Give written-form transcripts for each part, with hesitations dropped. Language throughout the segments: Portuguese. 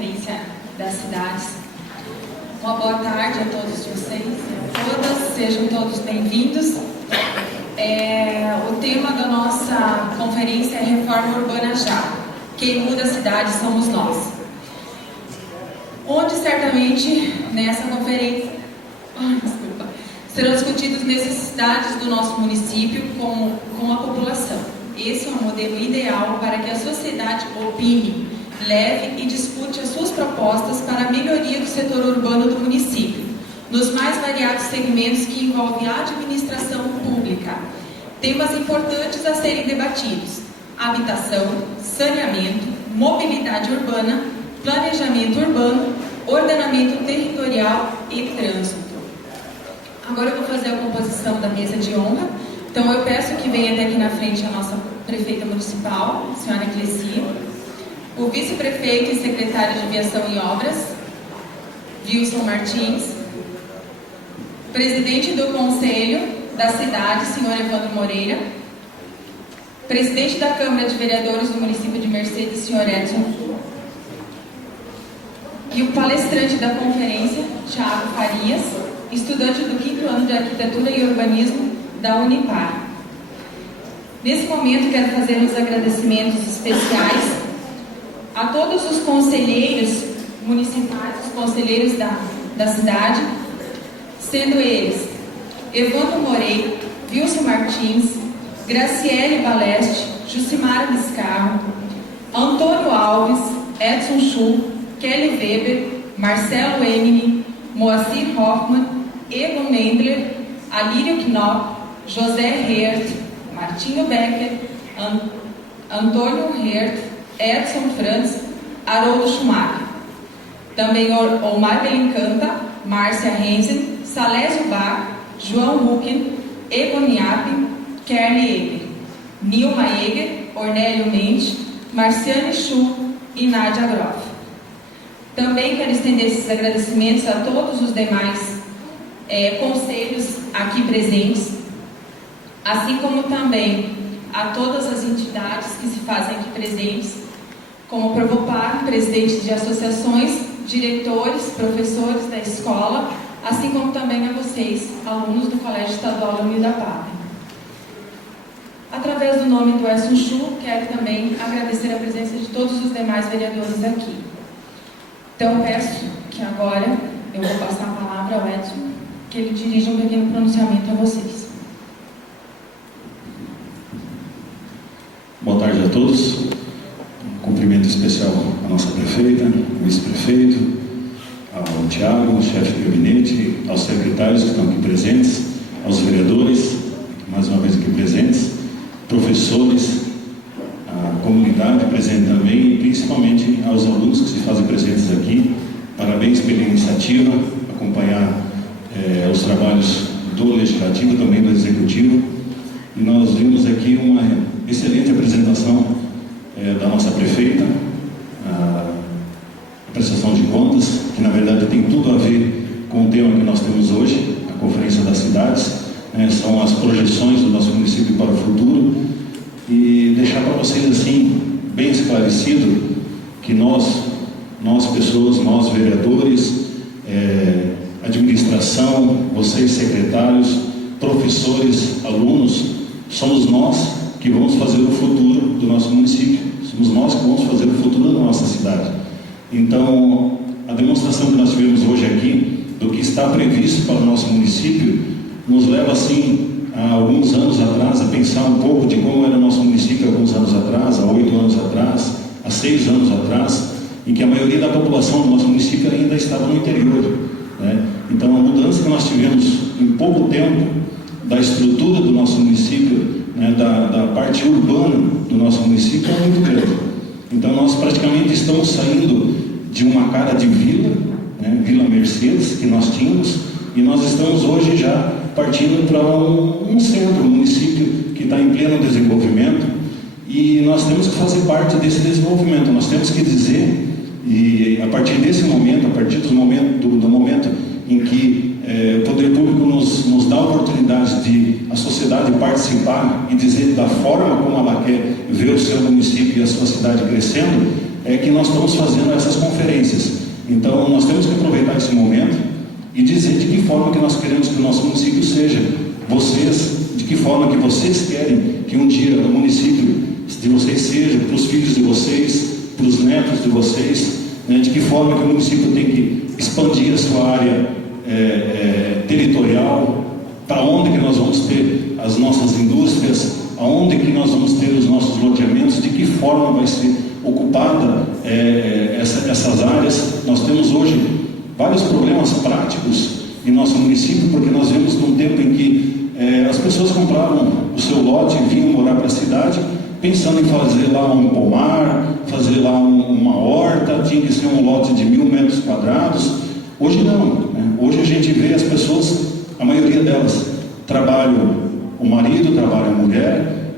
Conferência das Cidades. Uma boa tarde a todos vocês e a todas, sejam todos bem-vindos. O tema da nossa conferência é Reforma Urbana Já. Quem muda a cidade somos nós. Onde certamente nessa conferência serão discutidas necessidades do nosso município com a população. Esse é um modelo ideal para que a sociedade opine, leve e discute as suas propostas para a melhoria do setor urbano do município, nos mais variados segmentos que envolvem a administração pública. Temas importantes a serem debatidos: habitação, saneamento, mobilidade urbana, planejamento urbano, ordenamento territorial e trânsito. Agora eu vou fazer a composição da mesa de honra. Então eu peço que venha até aqui na frente a nossa prefeita municipal, a senhora Eclesia, o vice-prefeito e secretário de Viação e Obras, Wilson Martins, presidente do Conselho da cidade, senhor Evandro Moreira, presidente da Câmara de Vereadores do município de Mercedes, senhor Edson, e o palestrante da conferência, Thiago Farias, estudante do 5º ano de Arquitetura e Urbanismo da Unipar. Nesse momento, quero fazer uns agradecimentos especiais a todos os conselheiros municipais, os conselheiros da cidade, sendo eles Evandro Moreira, Wilson Martins, Graciele Baleste, Jucimara Biscarro, Antônio Alves, Edson Schuh, Kelly Weber, Marcelo Emini, Moacir Hoffmann, Egon Mendler, Alírio Knopf, José Hert, Martinho Becker, Antônio Hert, Edson Franz, Haroldo Schumacher. Também Omar Belencanta, Márcia Renzen, Salésio Bach, João Hucken, Egon Niapin, Kerly Eger, Nilma Eger, Ornélio Mendes, Marciane Schuh e Nádia Groff. Também quero estender esses agradecimentos a todos os demais conselhos aqui presentes, assim como também a todas as entidades que se fazem aqui presentes, como o Provopar, presidentes de associações, diretores, professores da escola, assim como também a vocês, alunos do Colégio Estadual da União da Pátria. Através do nome do Edson Schuh, quero também agradecer a presença de todos os demais vereadores aqui. Então, peço que agora eu vou passar a palavra ao Edson, que ele dirija um pequeno pronunciamento a vocês. Boa tarde a todos. Um cumprimento especial à nossa prefeita, ao vice-prefeito, ao Thiago, o chefe de gabinete, aos secretários que estão aqui presentes, aos vereadores, mais uma vez aqui presentes, professores, a comunidade presente também e principalmente aos alunos que se fazem presentes aqui. Parabéns pela iniciativa, acompanhar os trabalhos do Legislativo, também do Executivo. E nós vimos aqui uma excelente apresentação da nossa prefeita, a prestação de contas, que na verdade tem tudo a ver com o tema que nós temos hoje, a Conferência das Cidades, são as projeções do nosso município para o futuro, e deixar para vocês assim, bem esclarecido, que nós pessoas, nós vereadores, administração, vocês secretários, professores, alunos, somos nós que vamos fazer o futuro do nosso município, somos nós que vamos fazer o futuro da nossa cidade. Então, a demonstração que nós tivemos hoje aqui, do que está previsto para o nosso município, nos leva assim, há alguns anos atrás, a pensar um pouco de como era o nosso município há alguns anos atrás, há 8 anos atrás, há 6 anos atrás, em que a maioria da população do nosso município ainda estava no interior, né? Então, a mudança que nós tivemos em pouco tempo da estrutura do nosso município, né, da parte urbana do nosso município é muito grande. Então, nós praticamente estamos saindo de uma cara de vila, né, Vila Mercedes, que nós tínhamos, e nós estamos hoje já partindo para um centro, um município que está em pleno desenvolvimento, e nós temos que fazer parte desse desenvolvimento. Nós temos que dizer, e a partir desse momento, a partir do momento em que o poder público nos dá a oportunidade de a sociedade participar e dizer da forma como ela quer ver o seu município e a sua cidade crescendo, é que nós estamos fazendo essas conferências. Então, nós temos que aproveitar esse momento e dizer de que forma que nós queremos que o nosso município seja. Vocês, de que forma que vocês querem que um dia o município de vocês seja, para os filhos de vocês, para os netos de vocês, né? De que forma que o município tem que expandir a sua área territorial, para onde que nós vamos ter as nossas indústrias, aonde que nós vamos ter os nossos loteamentos, de que forma vai ser ocupada essas áreas. Nós temos hoje vários problemas práticos em nosso município, porque nós vemos num tempo em que as pessoas compravam o seu lote e vinham morar para a cidade, pensando em fazer lá um pomar, fazer lá uma horta, tinha que ser um lote de 1.000 metros quadrados. Hoje não, né? Hoje a gente vê as pessoas, a maioria delas, trabalham o marido, trabalha a mulher,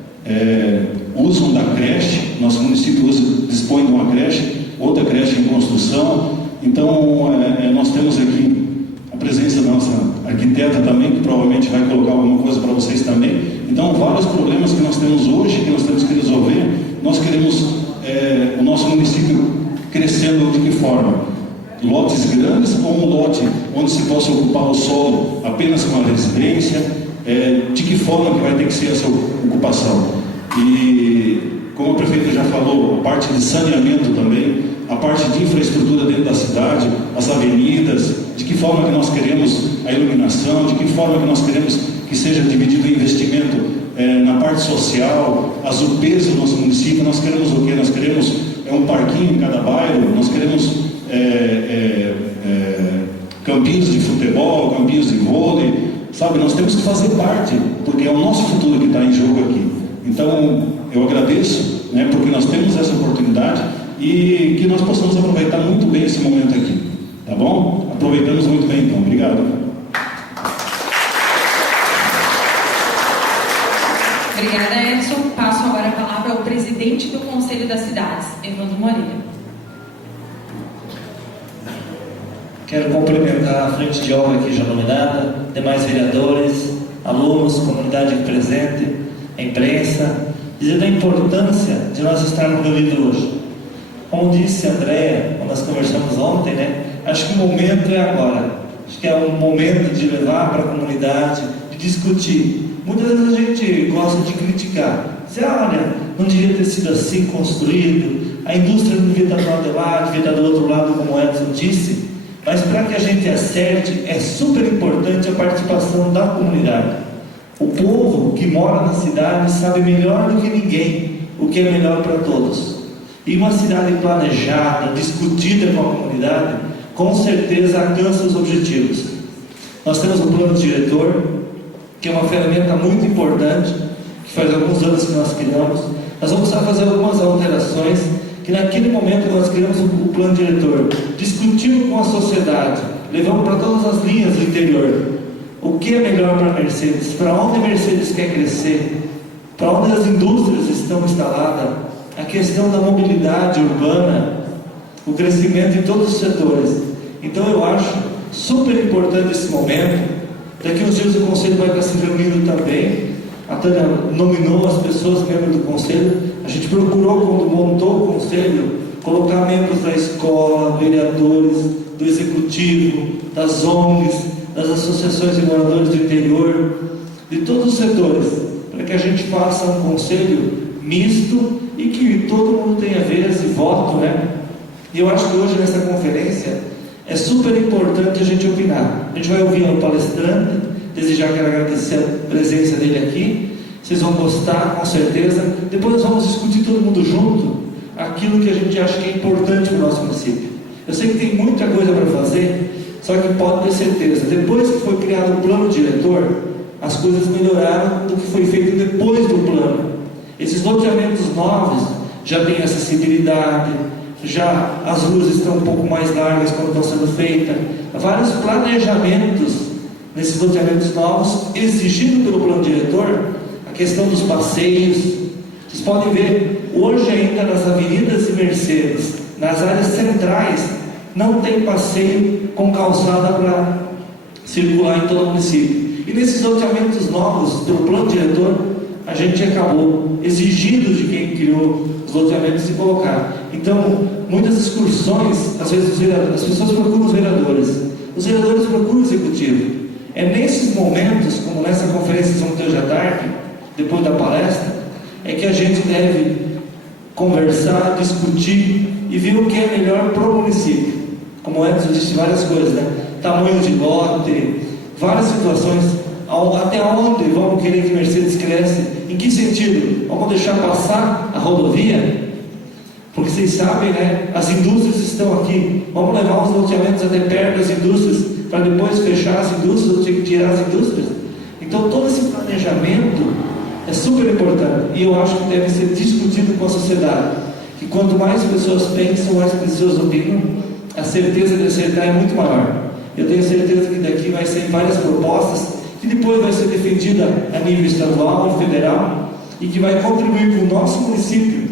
usam da creche. Nosso município dispõe de uma creche, outra creche em construção. Então, nós temos aqui a presença da nossa arquiteta também, que provavelmente vai colocar alguma coisa para vocês também. Então, vários problemas que nós temos hoje, que nós temos que resolver. Nós queremos o nosso município crescendo de que forma? Lotes grandes ou um lote onde se possa ocupar o solo apenas com a residência? De que forma que vai ter que ser essa ocupação? E, como a prefeita já falou, a parte de saneamento também, a parte de infraestrutura dentro da cidade, as avenidas, de que forma que nós queremos a iluminação, de que forma que nós queremos que seja dividido o investimento na parte social, as UPs do nosso município. Nós queremos o quê? Nós queremos um parquinho em cada bairro, nós queremos campinhos de futebol, campinhos de vôlei, sabe? Nós temos que fazer parte, porque é o nosso futuro que está em jogo aqui. Então, eu agradeço, né, porque nós temos essa oportunidade e que nós possamos aproveitar muito bem esse momento aqui, tá bom? Aproveitamos muito bem, então. Obrigado. Obrigada, Edson. Passo agora a palavra ao presidente do Conselho das Cidades, Evandro Moreira. Quero cumprimentar a frente de obra aqui já nominada, demais vereadores, alunos, comunidade aqui presente, a imprensa, dizer da importância de nós estarmos reunidos hoje. Como disse a Andréia, quando nós conversamos ontem, né? Acho que o momento é agora. Acho que é um momento de levar para a comunidade, de discutir. Muitas vezes a gente gosta de criticar. Dizer, olha, não devia ter sido assim construído, a indústria não devia estar do lado de lá, devia estar do outro lado, como o Edson disse. Mas para que a gente acerte, é super importante a participação da comunidade. O povo que mora na cidade sabe melhor do que ninguém o que é melhor para todos. E uma cidade planejada, discutida com a comunidade, com certeza alcança os objetivos. Nós temos um plano diretor, que é uma ferramenta muito importante, que faz alguns anos que nós criamos. Nós vamos fazer algumas alterações, que naquele momento que nós criamos o plano diretor, discutimos com a sociedade, levamos para todas as linhas do interior, o que é melhor para a Mercedes, para onde a Mercedes quer crescer, para onde as indústrias estão instaladas, a questão da mobilidade urbana, o crescimento em todos os setores. Então eu acho super importante esse momento. Daqui uns dias o Conselho vai estar se reunindo também. A Tânia nominou as pessoas membros do Conselho. A gente procurou, quando montou o Conselho, colocar membros da escola, vereadores, do Executivo, das ONGs, das associações de moradores do interior, de todos os setores, para que a gente faça um Conselho misto e que todo mundo tenha vez e voto, né? E eu acho que hoje nessa conferência é super importante a gente opinar. A gente vai ouvir o palestrante, desejar, quero agradecer a presença dele aqui. Vocês vão gostar, com certeza. Depois nós vamos discutir todo mundo junto aquilo que a gente acha que é importante para o nosso município. Eu sei que tem muita coisa para fazer, só que pode ter certeza, depois que foi criado o plano diretor, as coisas melhoraram do que foi feito depois do plano. Esses loteamentos novos já têm acessibilidade, já as ruas estão um pouco mais largas quando estão sendo feitas, vários planejamentos nesses loteamentos novos, exigido pelo plano diretor, a questão dos passeios. Vocês podem ver, hoje ainda nas avenidas e Mercedes, nas áreas centrais, não tem passeio com calçada para circular em todo o município. E nesses loteamentos novos, pelo plano diretor, a gente acabou exigindo de quem criou os os loteamentos se colocar. Então, muitas excursões, às vezes as pessoas procuram os vereadores procuram o executivo. É nesses momentos, como nessa conferência de São Mateus à tarde, depois da palestra, é que a gente deve conversar, discutir e ver o que é melhor para o município. Como antes eu disse várias coisas, né? Tamanho de lote, várias situações, até onde vamos querer que Mercedes cresça, em que sentido? Vamos deixar passar a rodovia? Porque vocês sabem, né? As indústrias estão aqui, vamos levar os loteamentos até perto das indústrias, para depois fechar as indústrias ou ter que tirar as indústrias. Então todo esse planejamento é super importante, e eu acho que deve ser discutido com a sociedade, que quanto mais pessoas pensam, mais pessoas opinam, a certeza de acertar é muito maior. Eu tenho certeza que daqui vai ser várias propostas, que depois vai ser defendida a nível estadual, federal, e que vai contribuir com o nosso município,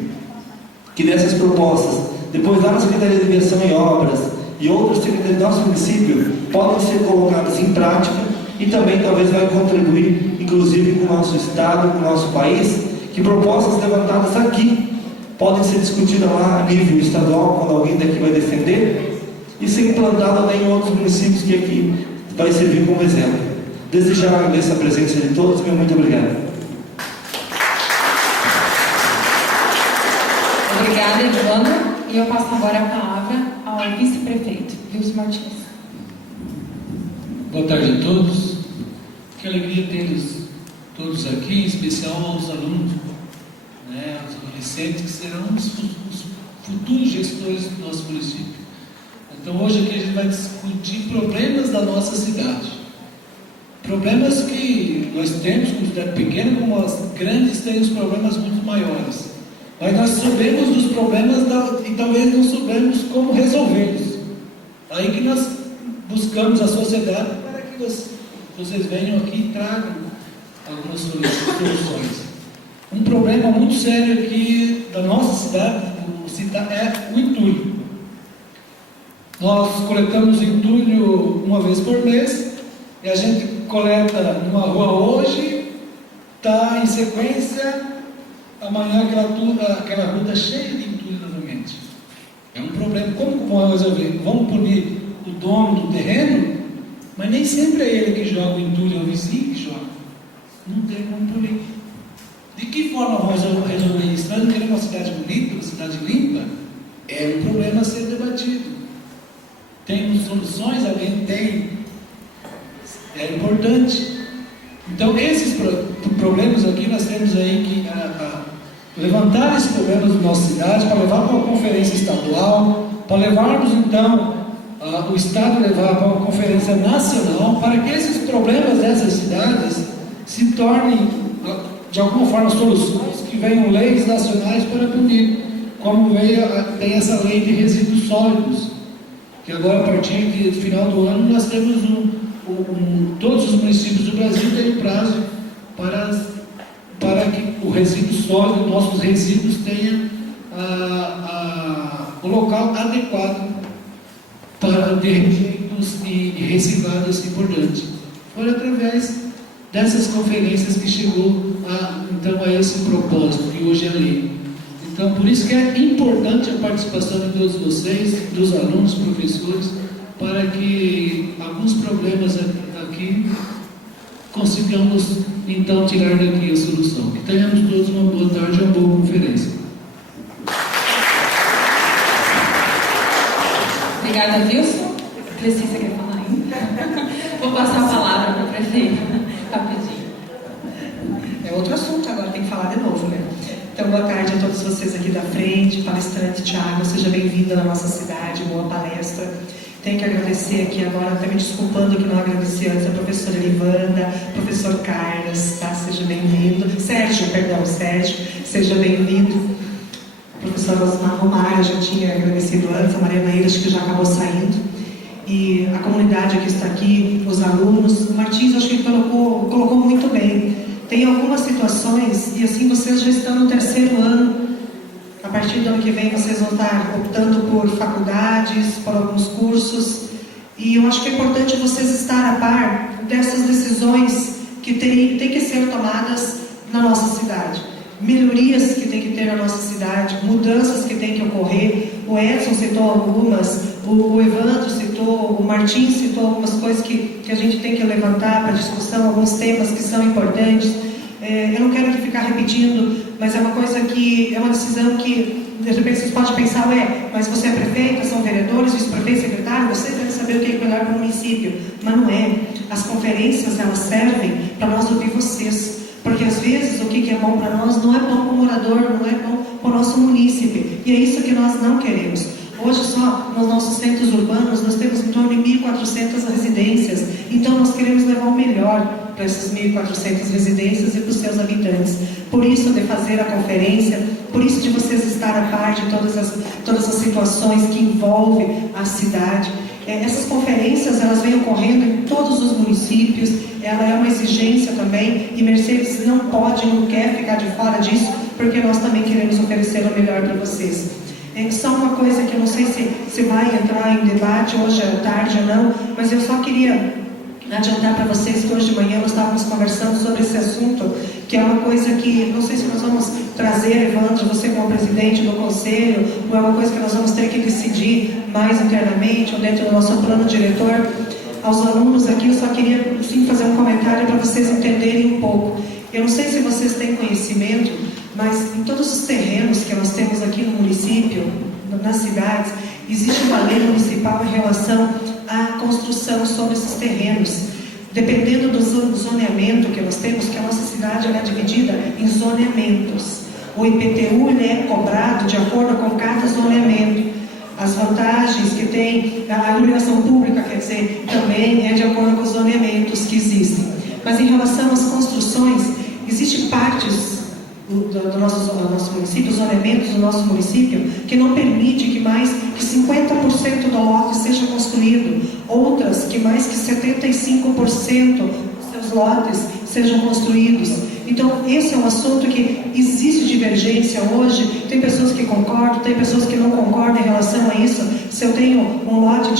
que dessas propostas, depois lá na Secretaria de Aviação e Obras, e outras secretarias do nosso município, podem ser colocadas em prática, e também talvez vai contribuir, inclusive com o nosso estado, com o nosso país, que propostas levantadas aqui, podem ser discutidas lá a nível estadual, quando alguém daqui vai defender, e ser implantada em outros municípios que aqui vai servir como exemplo. Desde já agradeço a presença de todos, meu muito obrigado. Obrigada, Edvando. E eu passo agora a palavra ao vice-prefeito, Wilson Martins. Boa tarde a todos. Que alegria tê-los todos aqui, em especial aos alunos, né, aos adolescentes, que serão os futuros gestores do nosso município. Então hoje aqui a gente vai discutir problemas da nossa cidade. Problemas que nós temos como cidade pequena, como as grandes têm os problemas muito maiores. Mas nós sabemos dos problemas e talvez não soubemos como resolvê-los. Aí que nós buscamos a sociedade para que vocês venham aqui e tragam algumas soluções. Um problema muito sério aqui da nossa cidade é o entulho. Nós coletamos entulho uma vez por mês, e a gente coleta numa rua hoje, está em sequência, amanhã aquela rua está cheia de entulho novamente. É um problema. Como vamos resolver? Vamos punir o dono do terreno, mas nem sempre é ele que joga o entulho, é o vizinho que joga. Não tem como punir. De que forma vamos resolver isso? Nós não queremos uma cidade bonita, uma cidade limpa? É um problema a ser debatido. Tem soluções, alguém tem. É importante. Então, esses problemas aqui, nós temos aí que levantar esses problemas da nossa cidade, para levar para uma conferência estadual, para levarmos, então, o Estado levar para uma conferência nacional, para que esses problemas dessas cidades se tornem, de alguma forma, soluções, que venham leis nacionais para punir, como tem essa lei de resíduos sólidos, que agora, a partir do final do ano, nós temos todos os municípios do Brasil têm prazo para que o resíduo sólido, nossos resíduos, tenham o local adequado para ter rejeitos e reciclados assim por diante. Foi através dessas conferências que chegou então a esse propósito, que hoje é lei. Então, por isso que é importante a participação de todos vocês, dos alunos, professores, para que alguns problemas aqui consigamos, então, tirar daqui a solução. Que tenhamos todos uma boa tarde e uma boa conferência. Obrigada, Wilson. Cleci, você quer falar ainda? Vou passar a palavra para o prefeito, rapidinho. É outro assunto agora, tem que falar de novo, né? Então, boa tarde a todos vocês aqui da frente, palestrante Thiago, seja bem-vindo na nossa cidade, boa palestra. Tenho que agradecer aqui agora, até me desculpando que não agradeci antes, a professora Livanda, professor Carlos, tá? Seja bem-vindo. Sérgio, seja bem-vindo. Professor Osmar Romário, já tinha agradecido antes, a Mariana Eiras, que já acabou saindo. E a comunidade que está aqui, os alunos, o Martins, acho que ele colocou muito bem. Tem algumas situações, e assim vocês já estão no terceiro ano, a partir do ano que vem vocês vão estar optando por faculdades, por alguns cursos, e eu acho que é importante vocês estar a par dessas decisões que têm que ser tomadas na nossa cidade. melhorias que tem que ter na nossa cidade, mudanças que tem que ocorrer. O Edson citou algumas, o Evandro citou, o Martim citou algumas coisas que a gente tem que levantar para discussão, alguns temas que são importantes. Eu não quero aqui ficar repetindo, mas é uma coisa que, é uma decisão que, de repente, vocês podem pensar, mas você é prefeita, são vereadores, vice-prefeito, secretário, você deve saber o que é melhor para o município. Mas não é. As conferências, elas servem para nós ouvir vocês. Porque às vezes o que é bom para nós não é bom para o morador, não é bom para o nosso município. E é isso que nós não queremos. Hoje só nos nossos centros urbanos nós temos em torno de 1.400 residências. Então nós queremos levar o melhor para essas 1.400 residências e para os seus habitantes. Por isso de fazer a conferência, por isso de vocês estar a par de todas as situações que envolvem a cidade. Essas conferências, elas vêm ocorrendo em todos os municípios, ela é uma exigência também, e Mercedes não pode, não quer ficar de fora disso, porque nós também queremos oferecer o melhor para vocês. Só uma coisa que eu não sei se vai entrar em debate hoje à tarde ou não, mas eu só queria adiantar para vocês que hoje de manhã nós estávamos conversando sobre esse assunto, que é uma coisa que, não sei se nós vamos trazer, Evandro, você como presidente do conselho, ou é uma coisa que nós vamos ter que decidir mais internamente, ou dentro do nosso plano diretor. Aos alunos aqui, eu só queria sim fazer um comentário para vocês entenderem um pouco. Eu não sei se vocês têm conhecimento, mas em todos os terrenos que nós temos aqui no município, nas cidades, existe uma lei municipal em relação à construção sobre esses terrenos. Dependendo do zoneamento que nós temos, que a nossa cidade é dividida em zoneamentos. O IPTU ele é cobrado de acordo com cada zoneamento. As vantagens que tem a iluminação pública, quer dizer, também é de acordo com os zoneamentos que existem. Mas em relação às construções, existem partes do nosso município, os zoneamentos do nosso município, que não permite que mais que 50% do lote seja construído, outras que mais que 75% dos seus lotes sejam construídos. Então, esse é um assunto que existe divergência hoje, tem pessoas que concordam, tem pessoas que não concordam em relação a isso. Se eu tenho um lote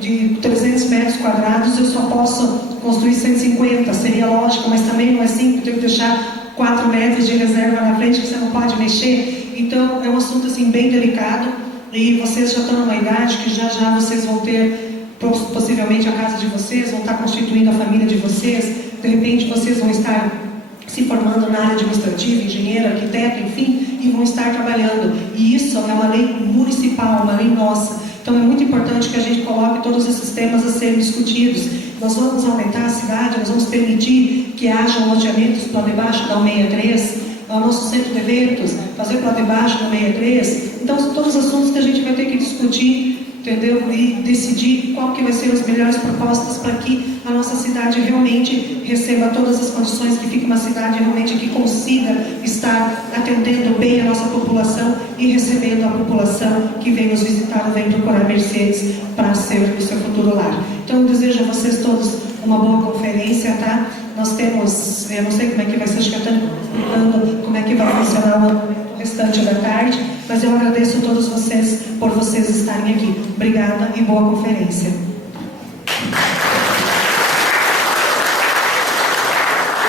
de 300 metros quadrados, eu só posso construir 150, seria lógico, mas também não é assim, eu tenho que deixar 4 metros de reserva na frente que você não pode mexer. Então é um assunto assim bem delicado, e vocês já estão numa idade que já vocês vão ter possivelmente a casa de vocês, vão estar constituindo a família de vocês, de repente vocês vão estar se formando na área administrativa, engenheiro, arquiteto, enfim, e vão estar trabalhando. E isso é uma lei municipal, uma lei nossa. Então é muito importante que a gente coloque todos esses temas a serem discutidos. Nós vamos aumentar a cidade, nós vamos permitir que haja loteamentos para debaixo da 163, ao nosso centro de eventos, fazer para debaixo da 163. Então são todos os assuntos que a gente vai ter que discutir, entendeu? E decidir qual que vai ser as melhores propostas para que a nossa cidade realmente receba todas as condições, que fique uma cidade realmente que consiga estar atendendo bem a nossa população e recebendo a população que vem nos visitar ou vem procurar Mercedes para ser o seu futuro lar. Então eu desejo a vocês todos uma boa conferência, tá? Nós temos, eu não sei como é que vai ser, acho que eu estou explicando como é que vai funcionar o restante da tarde, mas eu agradeço a todos vocês por vocês estarem aqui. Obrigada e boa conferência.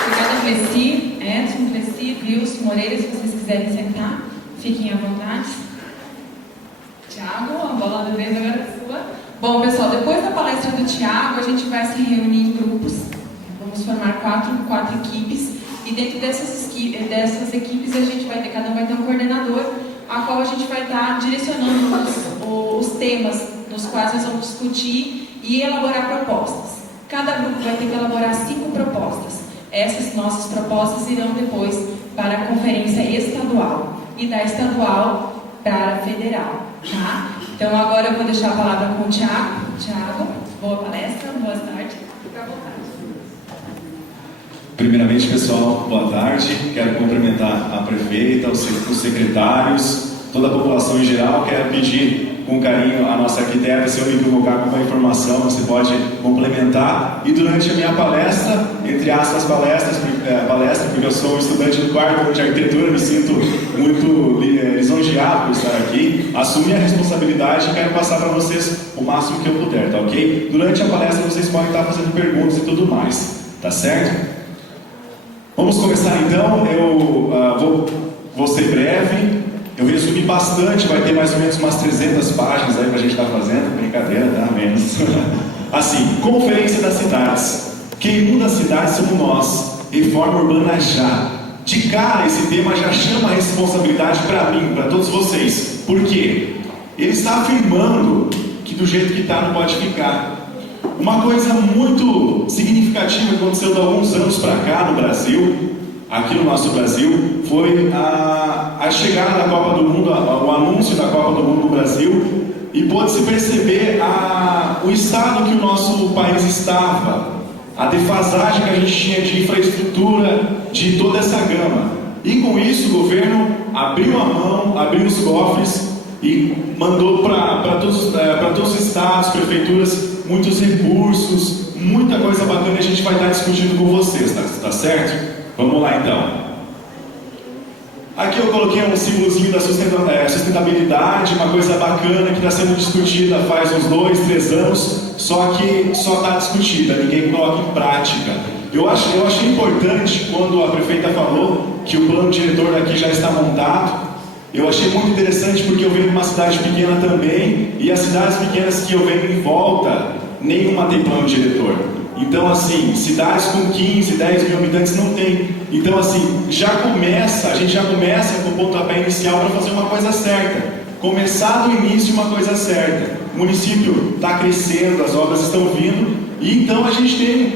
Obrigada, Cleci, Edson, Cleci, Wilson, Moreira, se vocês quiserem sentar, fiquem à vontade. Tiago, a bola da vez agora é sua. Bom, pessoal, depois da palestra do Tiago, a gente vai se reunir em grupos. Vamos formar quatro equipes, e dentro dessas equipes a gente vai ter, cada um vai ter um coordenador, a qual a gente vai estar direcionando os temas nos quais nós vamos discutir e elaborar propostas. Cada grupo vai ter que elaborar 5 propostas. Essas nossas propostas irão depois para a conferência estadual, e da estadual para a federal, tá? Então agora eu vou deixar a palavra com o Tiago. Tiago, boa palestra, boa tarde, fica à vontade. Primeiramente, pessoal, boa tarde. Quero cumprimentar a prefeita, os secretários, toda a população em geral. Quero pedir com carinho a nossa arquiteta, se eu me equivocar com uma informação, você pode complementar. E durante a minha palestra, entre aspas palestra, porque eu sou um estudante do 4º ano de arquitetura, me sinto muito lisonjeado por estar aqui, assumi a responsabilidade e quero passar para vocês o máximo que eu puder, tá ok? Durante a palestra vocês podem estar fazendo perguntas e tudo mais, tá certo? Vamos começar então. Eu vou vou ser breve, eu resumi bastante, vai ter mais ou menos umas 300 páginas aí pra gente estar fazendo, brincadeira, tá? Menos. Assim, Conferência das Cidades. Quem muda a cidade somos nós. Reforma urbana já. De cara, esse tema já chama a responsabilidade para mim, para todos vocês. Por quê? Ele está afirmando que do jeito que está não pode ficar. Uma coisa muito significativa que aconteceu de alguns anos para cá no Brasil, aqui no nosso Brasil, foi a chegada da Copa do Mundo, o anúncio da Copa do Mundo no Brasil, e pôde-se perceber o estado que o nosso país estava, a defasagem que a gente tinha de infraestrutura, de toda essa gama. E com isso o governo abriu a mão, abriu os cofres e mandou para todos os estados, prefeituras, muitos recursos, muita coisa bacana, e a gente vai estar discutindo com vocês, tá certo? Vamos lá então. Aqui eu coloquei um símbolozinho da sustentabilidade, uma coisa bacana que está sendo discutida faz uns 2, 3 anos, só que só está discutida, ninguém coloca em prática. Eu achei importante quando a prefeita falou que o plano diretor daqui já está montado. Eu achei muito interessante porque eu venho de uma cidade pequena também, e as cidades pequenas que eu venho em volta, nenhuma tem plano diretor. Então, assim, cidades com 15, 10 mil habitantes não tem. Então, assim, a gente já começa com o pontapé inicial para fazer uma coisa certa. Começar do início uma coisa certa. O município está crescendo, as obras estão vindo, e então a gente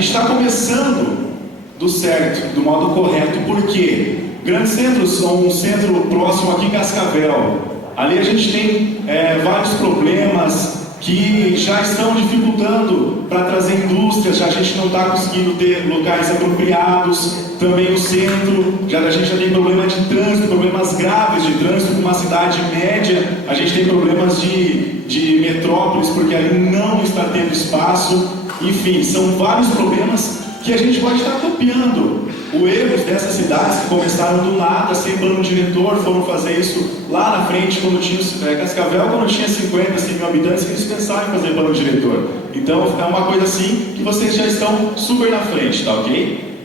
está começando do certo, do modo correto. Por quê? Grandes centros são um centro próximo aqui em Cascavel. Ali a gente tem vários problemas que já estão dificultando para trazer indústrias, a gente não está conseguindo ter locais apropriados. Também no centro, a gente já tem problema de trânsito, problemas graves de trânsito. Com uma cidade média, a gente tem problemas de metrópoles, porque ali não está tendo espaço. Enfim, são vários problemas que a gente pode estar copiando. O erro dessas cidades que começaram do nada, sem plano diretor, foram fazer isso lá na frente, quando tinha Cascavel, quando tinha 50, 100 mil habitantes, eles pensaram em fazer plano diretor. Então é uma coisa assim que vocês já estão super na frente, tá ok?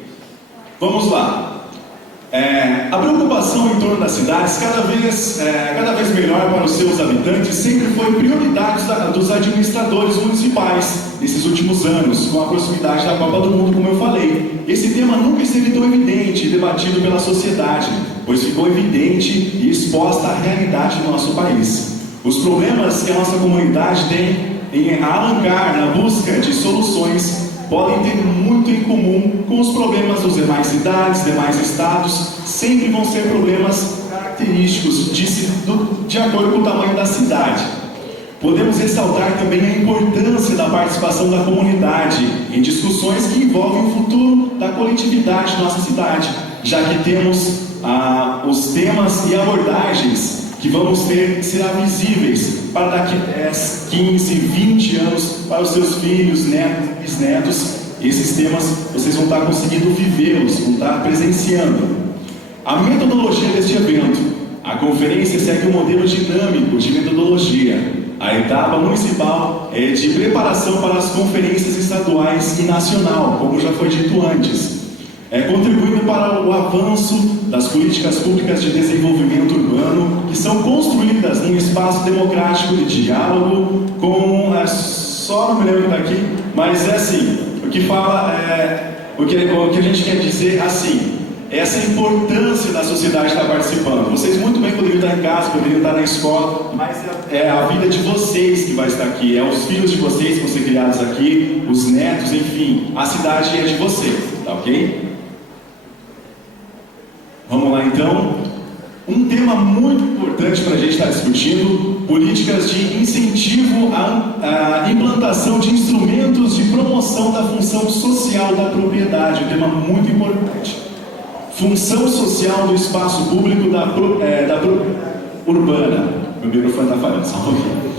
Vamos lá. A preocupação em torno das cidades, cada vez melhor para os seus habitantes, sempre foi prioridade dos administradores municipais nesses últimos anos, com a proximidade da Copa do Mundo, como eu falei. Esse tema nunca esteve tão evidente e debatido pela sociedade, pois ficou evidente e exposta à realidade do nosso país. Os problemas que a nossa comunidade tem em arrancar na busca de soluções podem ter muito em comum com os problemas das demais cidades, demais estados. Sempre vão ser problemas característicos de acordo com o tamanho da cidade. Podemos ressaltar também a importância da participação da comunidade em discussões que envolvem o futuro da coletividade da nossa cidade, já que temos os temas e abordagens que vamos ter serão visíveis para daqui a 10, 15, 20 anos para os seus filhos, netos, bisnetos. Esses temas vocês vão estar conseguindo vivê-los, vão estar presenciando. A metodologia deste evento. A conferência segue um modelo dinâmico de metodologia. A etapa municipal é de preparação para as conferências estaduais e nacional, como já foi dito antes. Contribuindo para o avanço das políticas públicas de desenvolvimento urbano, que são construídas num espaço democrático de diálogo com... só não me lembro daqui, mas é assim, o que a gente quer dizer assim, essa importância da sociedade estar participando. Vocês muito bem poderiam estar em casa, poderiam estar na escola, mas é a vida de vocês que vai estar aqui, é os filhos de vocês que vão ser criados aqui, os netos, enfim, a cidade é de vocês, tá ok? Vamos lá então. Um tema muito importante para a gente estar discutindo: políticas de incentivo à implantação de instrumentos de promoção da função social da propriedade. Um tema muito importante. Função social do espaço público da urbana. Meu microfone está falhando, só um pouquinho.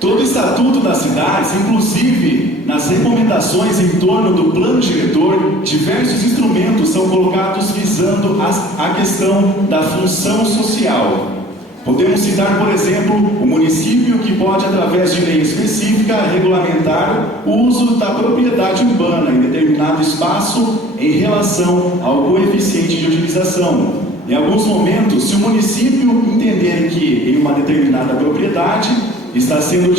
Todo o estatuto das cidades, inclusive nas recomendações em torno do plano diretor, diversos instrumentos são colocados visando a questão da função social. Podemos citar, por exemplo, o município que pode, através de lei específica, regulamentar o uso da propriedade urbana em determinado espaço em relação ao coeficiente de utilização. Em alguns momentos, se o município entender que em uma determinada propriedade está sendo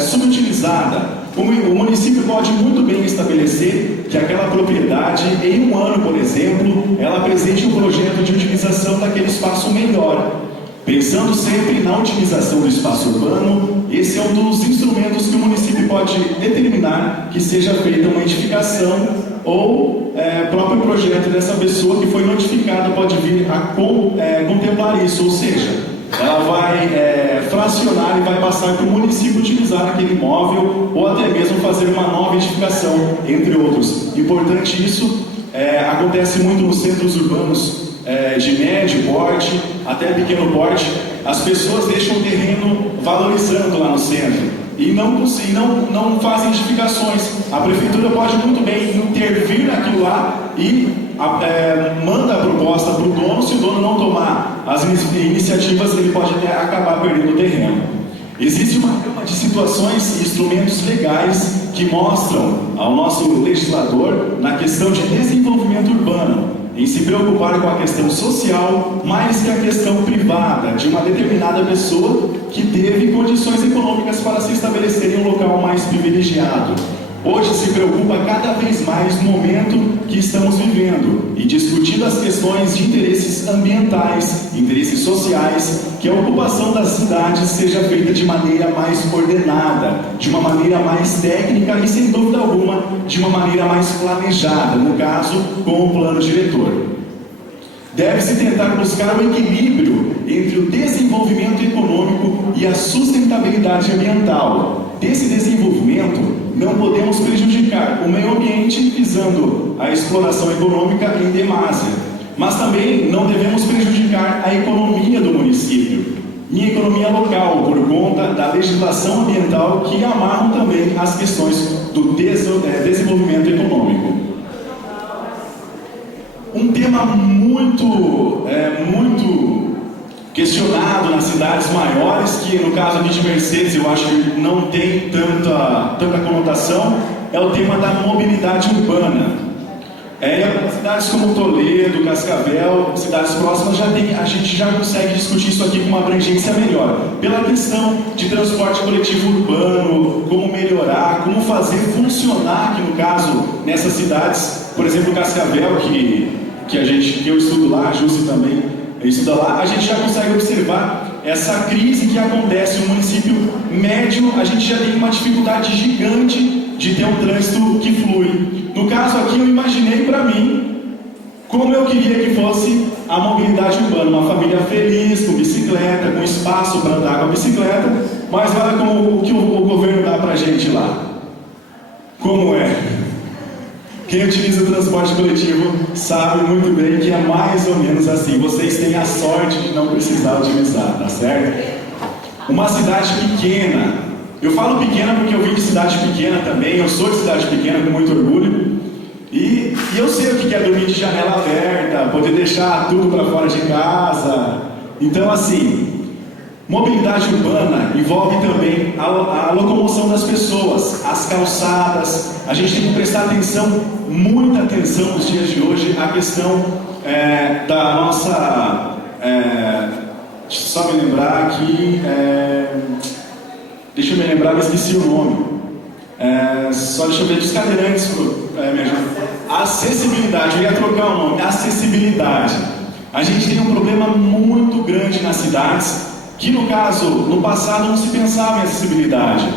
subutilizada, o município pode muito bem estabelecer que aquela propriedade, em um ano, por exemplo, ela apresente um projeto de utilização daquele espaço melhor. Pensando sempre na utilização do espaço urbano, esse é um dos instrumentos que o município pode determinar que seja feita uma edificação ou próprio projeto dessa pessoa que foi notificada pode vir a contemplar isso, ou seja, ela vai fracionar e vai passar para o município utilizar aquele imóvel ou até mesmo fazer uma nova edificação, entre outros. Importante isso, acontece muito nos centros urbanos de médio porte até pequeno porte. As pessoas deixam o terreno valorizando lá no centro e não fazem edificações. A prefeitura pode muito bem intervir naquilo lá e manda a proposta para o dono. Se o dono não tomar as iniciativas, ele pode acabar perdendo o terreno. Existe uma gama de situações e instrumentos legais que mostram ao nosso legislador na questão de desenvolvimento urbano, em se preocupar com a questão social mais que a questão privada de uma determinada pessoa que teve condições econômicas para se estabelecer em um local mais privilegiado. Hoje se preocupa cada vez mais no momento que estamos vivendo e discutindo as questões de interesses ambientais, interesses sociais, que a ocupação das cidades seja feita de maneira mais ordenada, de uma maneira mais técnica e, sem dúvida alguma, de uma maneira mais planejada, no caso, com o plano diretor. Deve-se tentar buscar o equilíbrio entre o desenvolvimento econômico e a sustentabilidade ambiental. Desse desenvolvimento, não podemos prejudicar o meio ambiente visando a exploração econômica em demasia, mas também não devemos prejudicar a economia do município e a economia local por conta da legislação ambiental que amarram também as questões do desenvolvimento econômico. Um tema muito questionado nas cidades maiores, que no caso aqui de Mercedes eu acho que não tem tanta conotação, é o tema da mobilidade urbana. Em algumas cidades como Toledo, Cascavel, cidades próximas, a gente já consegue discutir isso aqui com uma abrangência melhor. Pela questão de transporte coletivo urbano, como melhorar, como fazer funcionar aqui no caso, nessas cidades, por exemplo, Cascavel, que eu estudo lá, a Jússi também estuda lá, a gente já consegue observar essa crise que acontece no município médio. A gente já tem uma dificuldade gigante de ter um trânsito que flui. No caso aqui, eu imaginei para mim como eu queria que fosse a mobilidade urbana, uma família feliz, com bicicleta, com espaço para andar com a bicicleta, mas olha como o que o governo dá para a gente lá. Como é? Quem utiliza o transporte coletivo sabe muito bem que é mais ou menos assim. Vocês têm a sorte de não precisar utilizar, tá certo? Uma cidade pequena. Eu falo pequena porque eu vim de cidade pequena também. Eu sou de cidade pequena com muito orgulho. E eu sei o que é dormir de janela aberta, poder deixar tudo para fora de casa. Então, assim, mobilidade urbana envolve também a locomoção das pessoas, as calçadas. A gente tem que prestar atenção, muita atenção nos dias de hoje, a questão da nossa... deixa eu só me lembrar aqui... deixa eu me lembrar, eu esqueci o nome. Só deixa eu ver, dos cadeirantes, me ajuda. Acessibilidade, eu ia trocar o nome, acessibilidade. A gente tem um problema muito grande nas cidades, que no caso, no passado não se pensava em acessibilidade.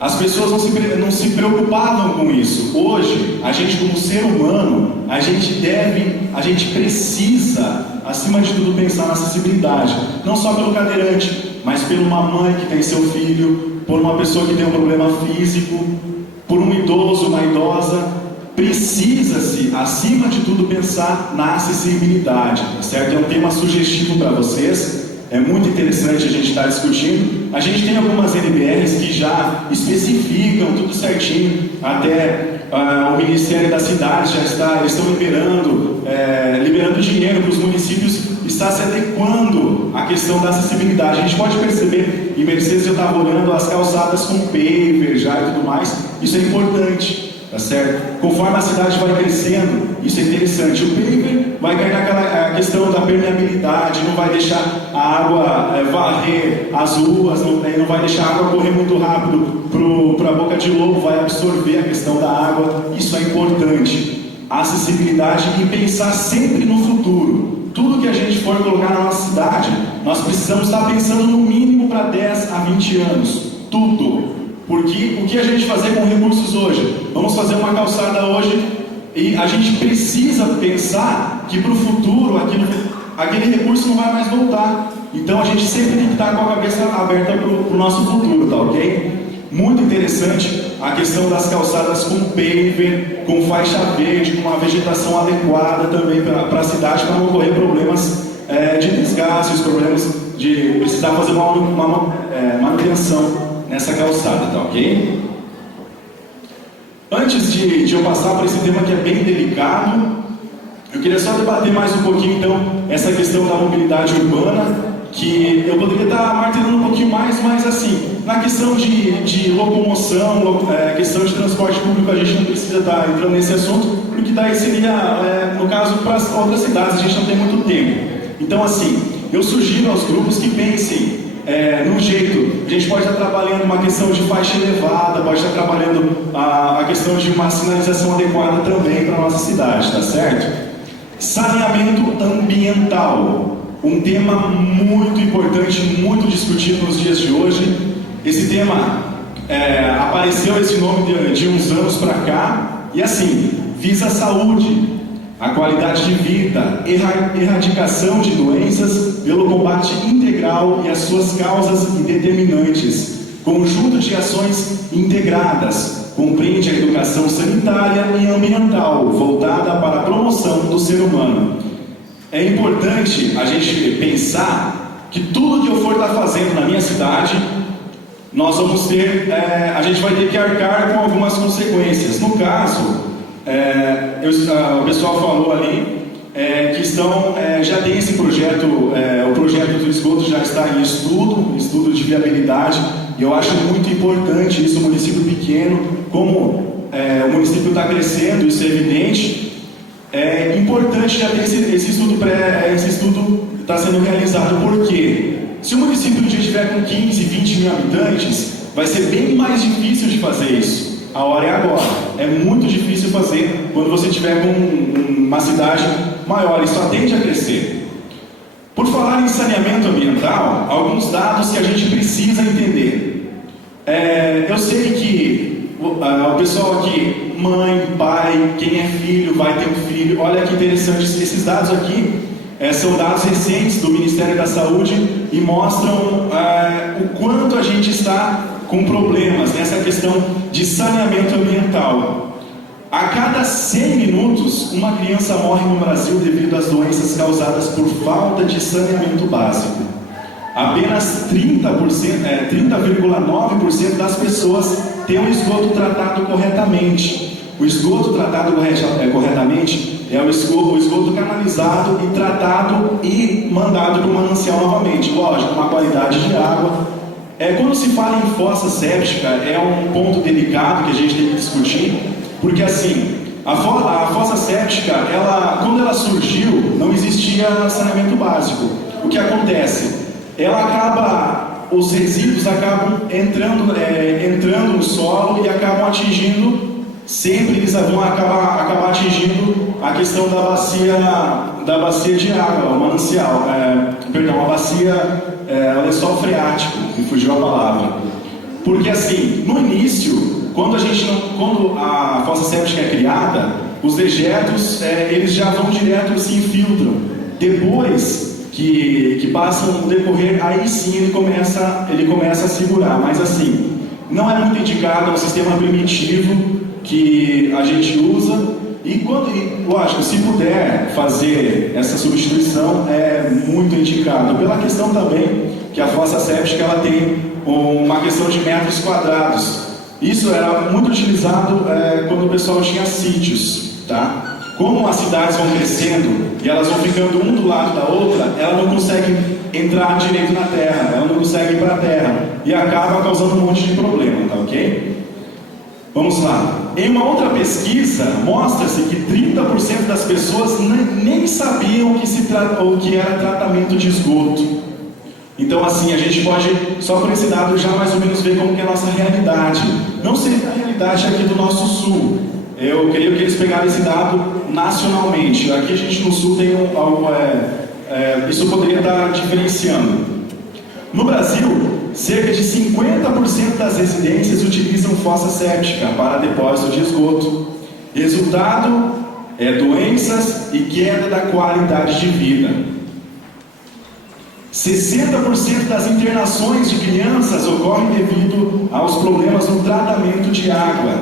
As pessoas não se preocupavam com isso. Hoje, a gente como ser humano, a gente precisa, acima de tudo, pensar na acessibilidade. Não só pelo cadeirante, mas por uma mãe que tem seu filho, por uma pessoa que tem um problema físico, por um idoso, uma idosa. Precisa-se, acima de tudo, pensar na acessibilidade, certo? É um tema sugestivo para vocês. É muito interessante a gente estar discutindo. A gente tem algumas NBRs que já especificam tudo certinho. Até o Ministério da Cidade já estão liberando dinheiro para os municípios, está se adequando à questão da acessibilidade. A gente pode perceber, em Mercedes eu estava olhando as calçadas com paver já e tudo mais. Isso é importante. tá certo? Conforme a cidade vai crescendo, isso é interessante, o paver vai cair naquela questão da permeabilidade, não vai deixar a água varrer as ruas, não vai deixar a água correr muito rápido para a boca de lobo, vai absorver a questão da água, isso é importante. A acessibilidade e pensar sempre no futuro. Tudo que a gente for colocar na nossa cidade, nós precisamos estar pensando no mínimo para 10 a 20 anos. Tudo. Porque o que a gente fazer com recursos hoje? Vamos fazer uma calçada hoje e a gente precisa pensar que para o futuro aquele recurso não vai mais voltar. Então a gente sempre tem que estar com a cabeça aberta para o nosso futuro, tá ok? Muito interessante a questão das calçadas com paver, com faixa verde, com uma vegetação adequada também para a cidade, para não ocorrer problemas de desgaste, problemas de precisar fazer uma manutenção nessa calçada, tá ok? Antes de eu passar para esse tema que é bem delicado, eu queria só debater mais um pouquinho então essa questão da mobilidade urbana, que eu poderia estar martelando um pouquinho mais, mas assim, na questão de locomoção, questão de transporte público, a gente não precisa estar entrando nesse assunto, porque daí seria, no caso, para outras cidades, a gente não tem muito tempo. Então assim, eu sugiro aos grupos que pensem num jeito, a gente pode estar trabalhando uma questão de faixa elevada, pode estar trabalhando a questão de uma sinalização adequada também para a nossa cidade, tá certo? Saneamento ambiental. Um tema muito importante, muito discutido nos dias de hoje. Esse tema apareceu esse nome de uns anos para cá, e assim, visa a saúde, a qualidade de vida, erradicação de doenças pelo combate integral e as suas causas e determinantes. Conjunto de ações integradas, compreende a educação sanitária e ambiental, voltada para a promoção do ser humano. É importante a gente pensar que tudo que eu for estar fazendo na minha cidade, nós vamos ter, a gente vai ter que arcar com algumas consequências. No caso, o pessoal falou ali que já tem esse projeto, o projeto do esgoto já está em estudo de viabilidade, e eu acho muito importante isso, um município pequeno, como o município está crescendo, isso é evidente. É importante já ter esse estudo está sendo realizado, porque se o município um dia estiver com 15, 20 mil habitantes, vai ser bem mais difícil de fazer isso. A hora é agora. É muito difícil fazer quando você tiver com uma cidade maior, e só tende a crescer. Por falar em saneamento ambiental, alguns dados que a gente precisa entender. Eu sei que o pessoal aqui, mãe, pai, quem é filho, vai ter um filho, olha que interessante, esses dados aqui são dados recentes do Ministério da Saúde e mostram o quanto a gente está com problemas nessa questão de saneamento ambiental. A cada 100 minutos, uma criança morre no Brasil devido às doenças causadas por falta de saneamento básico. Apenas 30,9% das pessoas têm o esgoto tratado corretamente. O esgoto tratado corretamente é o esgoto canalizado e tratado e mandado para o manancial novamente. Lógico, uma qualidade de água. Quando se fala em fossa séptica, é um ponto delicado que a gente tem que discutir, porque assim, a fossa séptica, quando ela surgiu, não existia saneamento básico. O que acontece? Os resíduos acabam entrando no solo e acabam atingindo, sempre eles vão acabar atingindo a questão da bacia de água, o manancial, a bacia, lençol freático, me fugiu a palavra. Porque assim, no início, quando a fossa séptica é criada, os dejetos, eles já vão direto, se infiltram. Depois que passam o decorrer, aí sim ele começa a segurar, mas assim, não é muito indicado, é um sistema primitivo que a gente usa, e lógico, se puder fazer essa substituição, é muito indicado, pela questão também que a fossa séptica ela tem uma questão de metros quadrados. Isso era muito utilizado quando o pessoal tinha sítios, tá? Como as cidades vão crescendo e elas vão ficando um do lado da outra, ela não consegue entrar direito na terra, ela não consegue ir para a terra e acaba causando um monte de problema, tá ok? Vamos lá. Em uma outra pesquisa, mostra-se que 30% das pessoas nem sabiam o que era tratamento de esgoto. Então, assim, a gente pode, só por esse dado, já mais ou menos ver como que é a nossa realidade. Não seria a realidade aqui do nosso sul. Eu creio que eles pegaram esse dado nacionalmente. Aqui a gente no sul tem algo... isso poderia estar diferenciando. No Brasil, cerca de 50% das residências utilizam fossa séptica para depósito de esgoto. Resultado é doenças e queda da qualidade de vida. 60% das internações de crianças ocorrem devido aos problemas no tratamento de água.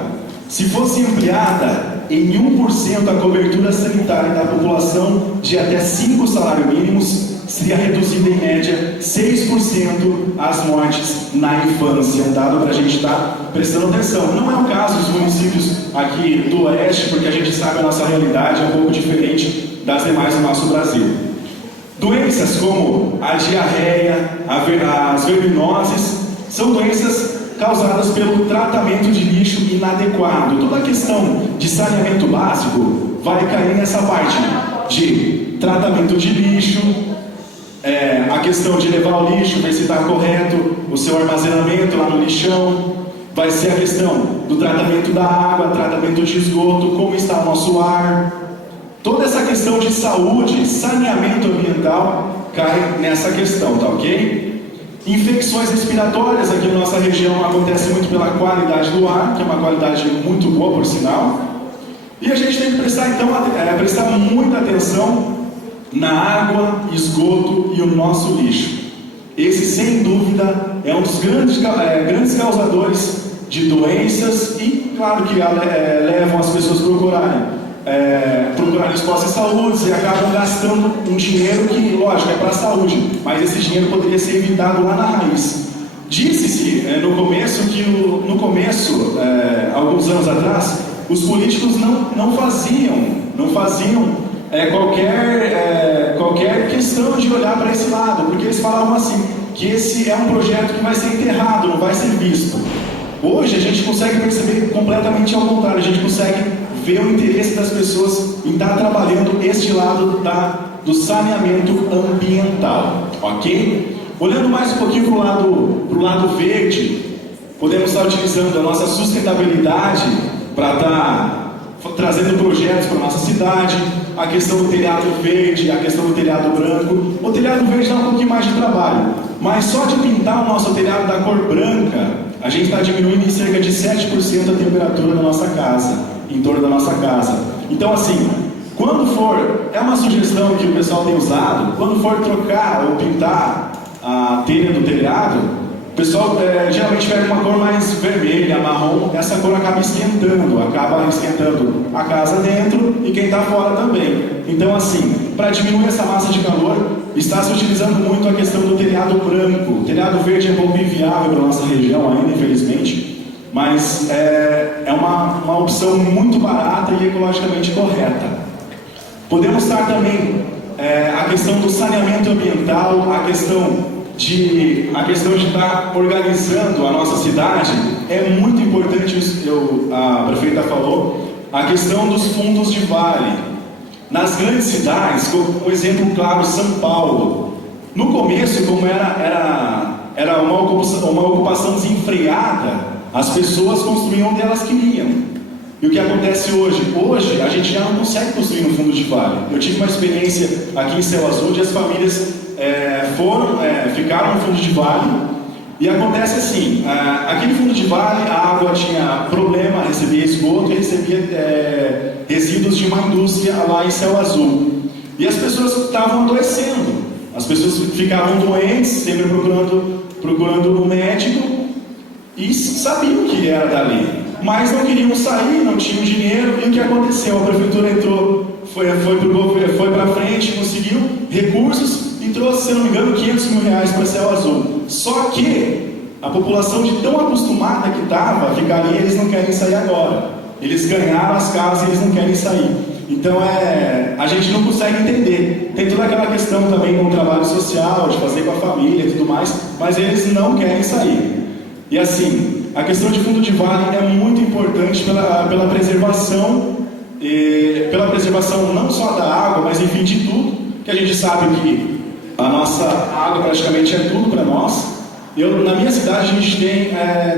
Se fosse ampliada em 1% a cobertura sanitária da população de até 5 salários mínimos, seria reduzida em média 6% as mortes na infância. Um dado para a gente estar prestando atenção. Não é o caso dos municípios aqui do Oeste, porque a gente sabe a nossa realidade é um pouco diferente das demais do nosso Brasil. Doenças como a diarreia, as verminoses, são doenças causadas pelo tratamento de lixo inadequado. Toda a questão de saneamento básico vai cair nessa parte de tratamento de lixo, a questão de levar o lixo, ver se está correto o seu armazenamento lá no lixão, vai ser a questão do tratamento da água, tratamento de esgoto, como está o nosso ar. Toda essa questão de saúde, saneamento ambiental, cai nessa questão, tá ok? Infecções respiratórias aqui na nossa região acontecem muito pela qualidade do ar, que é uma qualidade muito boa, por sinal. E a gente tem que prestar, então, prestar muita atenção na água, esgoto e o nosso lixo. Esse, sem dúvida, é um dos grandes causadores de doenças e, claro, que levam as pessoas a procurarem os postos de saúde e acabam gastando um dinheiro que, lógico, é para a saúde, mas esse dinheiro poderia ser evitado lá na raiz. Disse-se no começo, alguns anos atrás, os políticos não faziam qualquer questão de olhar para esse lado, porque eles falavam assim, que esse é um projeto que vai ser enterrado, não vai ser visto. Hoje a gente consegue perceber completamente ao contrário, a gente consegue ver o interesse das pessoas em estar trabalhando este lado do saneamento ambiental, ok? Olhando mais um pouquinho para o lado verde, podemos estar utilizando a nossa sustentabilidade para estar trazendo projetos para a nossa cidade, a questão do telhado verde, a questão do telhado branco. O telhado verde dá um pouquinho mais de trabalho, mas só de pintar o nosso telhado da cor branca, a gente está diminuindo em cerca de 7% a temperatura da nossa casa, em torno da nossa casa. Então, assim, quando for, é uma sugestão que o pessoal tem usado, quando for trocar ou pintar a telha do telhado, o pessoal geralmente pega uma cor mais vermelha, marrom, essa cor acaba esquentando a casa dentro e quem está fora também. Então, assim, para diminuir essa massa de calor, está se utilizando muito a questão do telhado branco. O telhado verde é pouco inviável para a nossa região ainda, infelizmente, mas é uma opção muito barata e ecologicamente correta. Podemos estar também a questão do saneamento ambiental, a questão de estar organizando a nossa cidade. É muito importante, a prefeita falou, a questão dos fundos de vale. Nas grandes cidades, como um exemplo claro, São Paulo, no começo, como era uma ocupação desenfreada, as pessoas construíam onde elas queriam. E o que acontece hoje? Hoje a gente já não consegue construir no fundo de vale. Eu tive uma experiência aqui em Céu Azul, onde as famílias ficaram no fundo de vale, e acontece assim, aquele fundo de vale, a água tinha problema, recebia esgoto e recebia resíduos de uma indústria lá em Céu Azul. E as pessoas estavam adoecendo, as pessoas ficavam doentes, sempre procurando um médico, e sabiam que era dali, mas não queriam sair, não tinham dinheiro. E o que aconteceu? A prefeitura entrou, foi para frente, conseguiu recursos e trouxe, se não me engano, R$500 mil para Céu Azul. Só que a população, de tão acostumada que estava a ficar ali, eles não querem sair agora. Eles ganharam as casas e eles não querem sair. Então a gente não consegue entender. Tem toda aquela questão também com o trabalho social, de fazer com a família e tudo mais, mas eles não querem sair. E assim, a questão de fundo de vale é muito importante pela preservação, não só da água, mas enfim de tudo, que a gente sabe que a nossa água praticamente é tudo para nós. Na minha cidade a gente tem,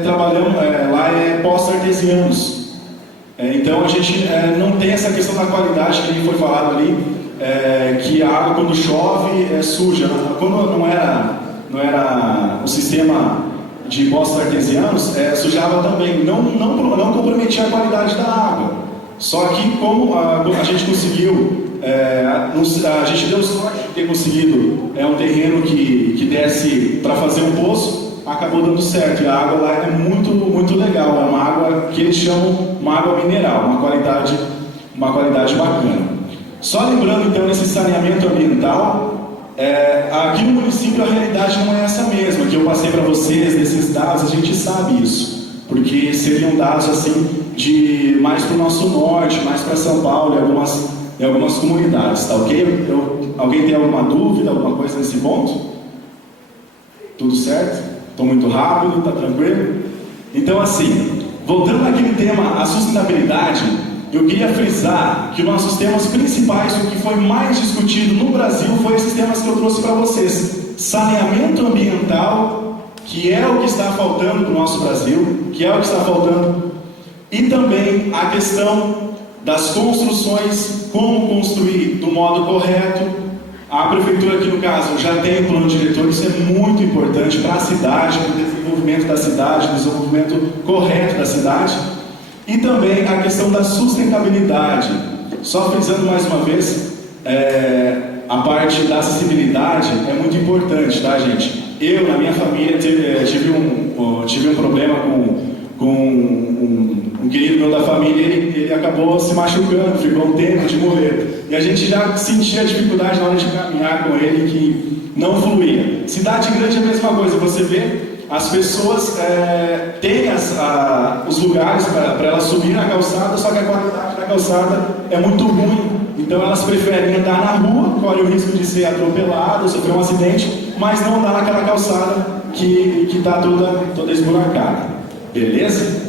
trabalhamos, lá poços artesianos, então a gente não tem essa questão da qualidade que foi falado ali, que a água quando chove é suja. Quando não era o sistema de poços artesianos, sujava também, não comprometia a qualidade da água. Só que como a gente conseguiu, a gente deu sorte de ter conseguido um terreno que desse para fazer um poço, acabou dando certo. E a água lá é muito, muito legal, é uma água que eles chamam uma água mineral, uma qualidade bacana. Só lembrando então nesse saneamento ambiental, aqui no município a realidade não é essa mesma, que eu passei para vocês, desses dados, a gente sabe isso, porque seriam dados assim, mais para o nosso norte, mais para São Paulo e algumas comunidades, tá ok? Alguém tem alguma dúvida, alguma coisa nesse ponto? Tudo certo? Estou muito rápido, tá tranquilo? Então assim, voltando àquele tema, a sustentabilidade, eu queria frisar que os nossos temas principais, o que foi mais discutido no Brasil, foi esses temas que eu trouxe para vocês. Saneamento ambiental, que é o que está faltando no nosso Brasil, e também a questão das construções, como construir do modo correto. A prefeitura aqui no caso já tem um plano diretor, isso é muito importante para a cidade, para o desenvolvimento da cidade, o desenvolvimento correto da cidade. E também a questão da sustentabilidade. Só frisando mais uma vez, a parte da acessibilidade é muito importante, tá, gente? Eu, na minha família, tive um problema com um querido meu da família, ele acabou se machucando, ficou um tempo de muleta. E a gente já sentia dificuldade na hora de caminhar com ele, que não fluía. Cidade grande é a mesma coisa, você vê, as pessoas têm os lugares para elas subir na calçada, só que a qualidade da calçada é muito ruim. Então elas preferem andar na rua, corre o risco de ser atropelado, sofrer um acidente, mas não andar naquela calçada que está toda esburacada. Beleza?